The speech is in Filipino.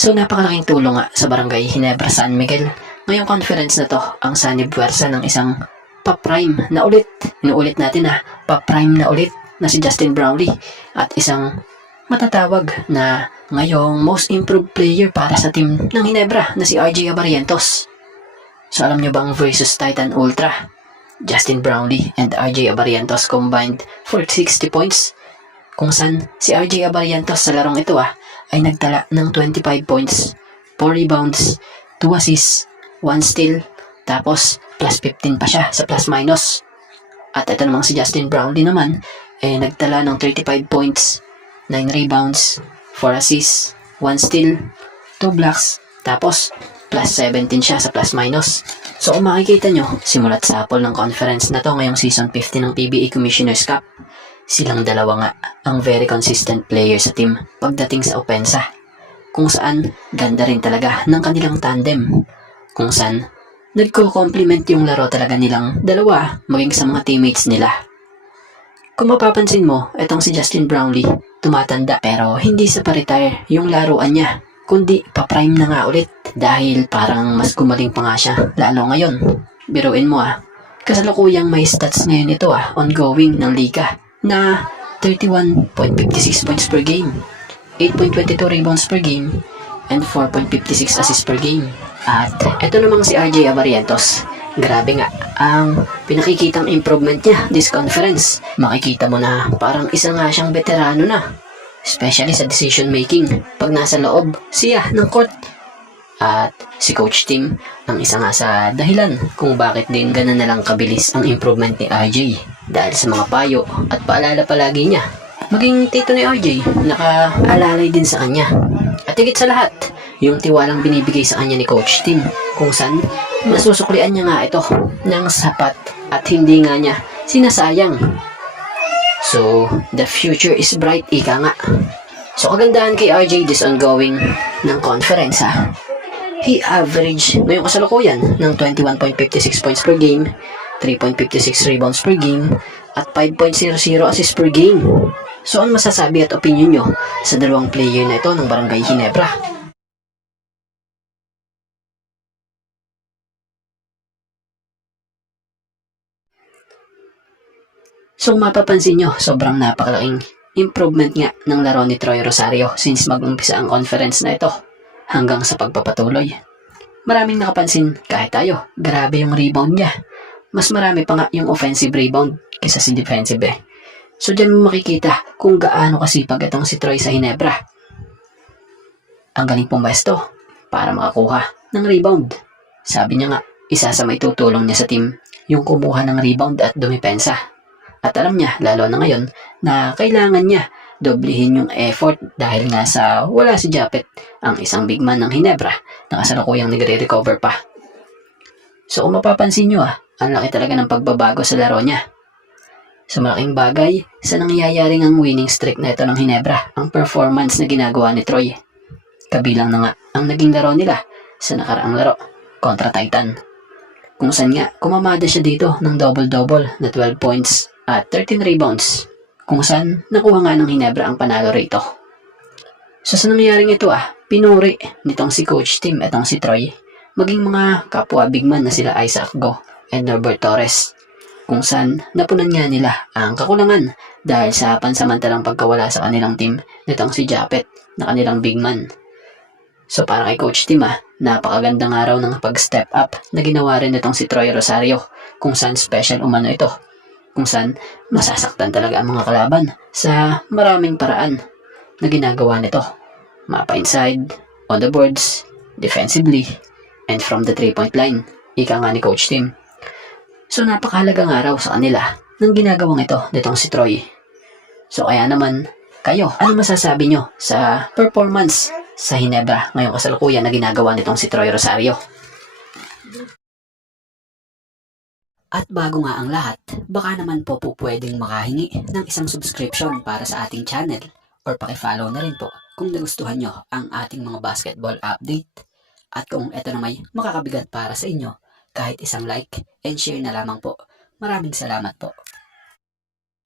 So napakalaking tulong nga sa Barangay Ginebra San Miguel. Ngayong conference na to, ang sanib puwersa ng isang pa-prime na ulit. Inuulit natin pa-prime na ulit na si Justin Brownlee at isang matatawag na ngayong most improved player para sa team ng Ginebra na si RJ Abarientos. So alam nyo ba ang versus Titan Ultra? Justin Brownlee and RJ Abarientos combined for 60 points. Kung saan si RJ Abarientos sa larong ito ay nagtala ng 25 points, 4 rebounds, 2 assists, 1 steal, tapos plus 15 pa siya sa plus minus. At ito namang si Justin Brownlee naman nagtala ng 35 points, 9 rebounds, 4 assists, 1 steal, 2 blocks, tapos plus 17 siya sa plus minus. So kung makikita nyo, simulat sa apple ng conference na to ngayong season 50 ng PBA Commissioner's Cup, silang dalawa nga ang very consistent player sa team pagdating sa opensa. Kung saan, ganda rin talaga ng kanilang tandem. Kung saan, nagko-complement yung laro talaga nilang dalawa maging sa mga teammates nila. Kung mapapansin mo, etong si Justin Brownlee, tumatanda pero hindi sa pa-retire yung laruan niya, kundi pa-prime na nga ulit dahil parang mas gumaling pa nga siya lalo ngayon. Biruin mo kasalukuyang may stats ngayon ito ongoing ng liga na 31.56 points per game, 8.22 rebounds per game, and 4.56 assists per game. At ito namang si RJ Abarientos, grabe nga ang pinakikitang improvement niya this conference. Makikita mo na parang isa nga siyang veterano na, especially sa decision making pag nasa loob siya ng court. At si Coach Tim ang isa nga sa dahilan kung bakit din ganun na lang kabilis ang improvement ni RJ, dahil sa mga payo at paalala palagi niya. Maging tito ni RJ nakaalalay din sa kanya. At higit sa lahat, yung tiwalang binibigay sa kanya ni Coach Tim, kung saan masusuklian niya nga ito ng sapat at hindi nga niya sinasayang. So, the future is bright, ika nga. So, kagandahan kay RJ this ongoing ng conference he averaged ngayong kasalukuyan ng 21.56 points per game, 3.56 rebounds per game, at 5.00 assists per game. So, ano masasabi at opinion nyo sa dalawang player na ito ng Barangay Ginebra? So, mapapansin nyo, sobrang napakalaking improvement nga ng laro ni Troy Rosario since mag-umpisa ang conference na ito hanggang sa pagpapatuloy. Maraming nakapansin kahit tayo, grabe yung rebound niya. Mas marami pa nga yung offensive rebound kaysa si defensive So dyan mo makikita kung gaano kasipag itong si Troy sa Ginebra. Ang galing pumesto para makakuha ng rebound. Sabi niya nga, isa sa may tutulong niya sa team yung kumuha ng rebound at dumipensa. At alam niya, lalo na ngayon, na kailangan niya doblihin yung effort dahil nga sa wala si Japet, ang isang big man ng Ginebra na kasalukuyang nagre-recover pa. So kung mapapansin nyo ang laki talaga ng pagbabago sa laro niya. Sa malaking bagay sa nangyayaring ang winning streak na ito ng Ginebra, ang performance na ginagawa ni Troy. Kabilang na nga ang naging laro nila sa nakaraang laro kontra Titan, kung saan nga kumamada siya dito ng double-double na 12 points at 13 rebounds, kung saan nakuha nga ng Ginebra ang panalo rito. So sa nangyaring ito pinuri nitong si Coach Tim itong si Troy, maging mga kapwa big man na sila Isaac Go and Norbert Torres, kung saan napunan nga nila ang kakulangan dahil sa pansamantalang pagkawala sa kanilang team nitong si Japet na kanilang big man. So para kay Coach Tim napakagandang araw ng pag-step up na ginawa rin nitong si Troy Rosario, kung saan special umano ito, kung saan masasaktan talaga ang mga kalaban sa maraming paraan na ginagawa nito. Mapa inside, on the boards, defensively, and from the 3-point line, ika nga ni Coach Tim. So napakahalagang araw sa kanila ng ginagawang ito nitong si Troy. So kaya naman, kayo, ano masasabi nyo sa performance sa Ginebra ngayong kasalukuyan na ginagawa nitong si Troy Rosario? At bago nga ang lahat, baka naman po pwedeng makahingi ng isang subscription para sa ating channel or pakifollow na rin po kung nagustuhan nyo ang ating mga basketball update. At kung ito na may makakabigat para sa inyo, kahit isang like and share na lamang po. Maraming salamat po.